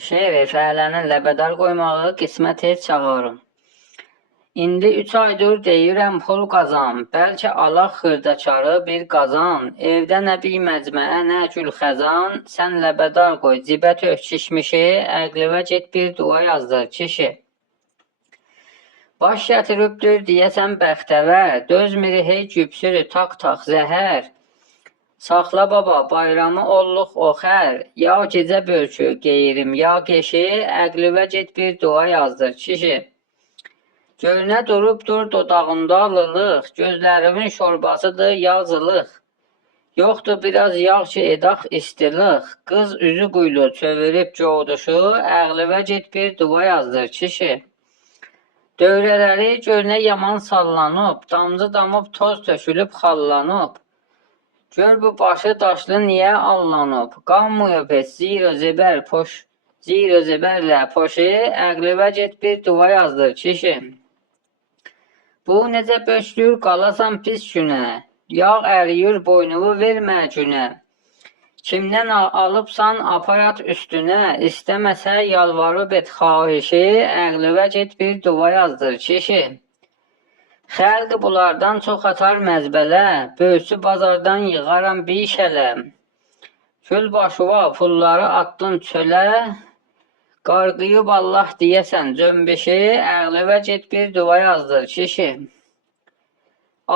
Şeiri fəhlənin ləbədar qoymağı qismət heç çağırım. İndi 3 aydır deyirəm pul qazan, bəlkə alaq xırdakarı bir qazan. Evdə nə bir məcməə, nə gül xəzan, sən ləbədar qoy, cibə tök kişmişi, əqlivə get bir dua yazdır kişi. Baş gətiribdir deyəsən bəxtəvər, dözmür hey güpsürü tak zəhər. Saxla baba, bayramı olluq oxər, ya gecə bölkü qeyrim, ya keşi, əqlivə get bir dua yazdır kişi. Gölünə durubdur dodağında lılıq, gözlərimin şorbasıdır yazılıq. Yoxdur biraz yağ ki edaq istilıq, qız üzü quylu çövirib coğduşu, əqlivə get bir dua yazdır kişi. Dövrələri gölünə yaman sallanıb, damcı damıb toz tökülüb xallanıb. Gör bu başı daşlı niyə allanıb, qanmıyıb heç ziro zibərlə poşu, əqlivə get bir dua yazdır kişi. Bu necə böşlür qalasan pis günə, yağ əriyir boynuvu vermə günə. Kimdən alıbsan aparat üstünə, istəməsə yalvarıb et xahişi, əqlivə get bir dua yazdır kişi. Xəlq bunlardan çox atar məzbələ, böyüsü bazardan yığaram bir şələ. Kül başıva pulları attın çölə, qarqıyıb Allah deyəsən cömbişi, əqlivə get bir dua yazdır kişi.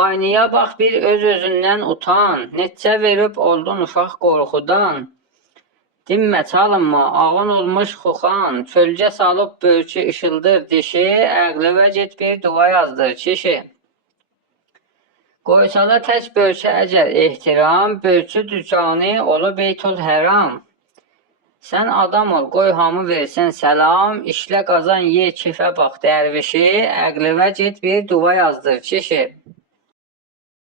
Aynaya bax bir öz-özündən utan, neçə verib oldun uşaq qorxudan. Dinmə çalınma, ağın olmuş xuxan, kölgə salıb bölkü işıldır dişi, əqlivə get bir dua yazdır kişi. Qoysala tək bölkə əgər ehtiram, bölkü dükanı olub Beytül Həram. Sən adam ol, qoy hamı versin səlam, işlə qazan ye kefə bax dərvişi, əqlivə get bir dua yazdır kişi.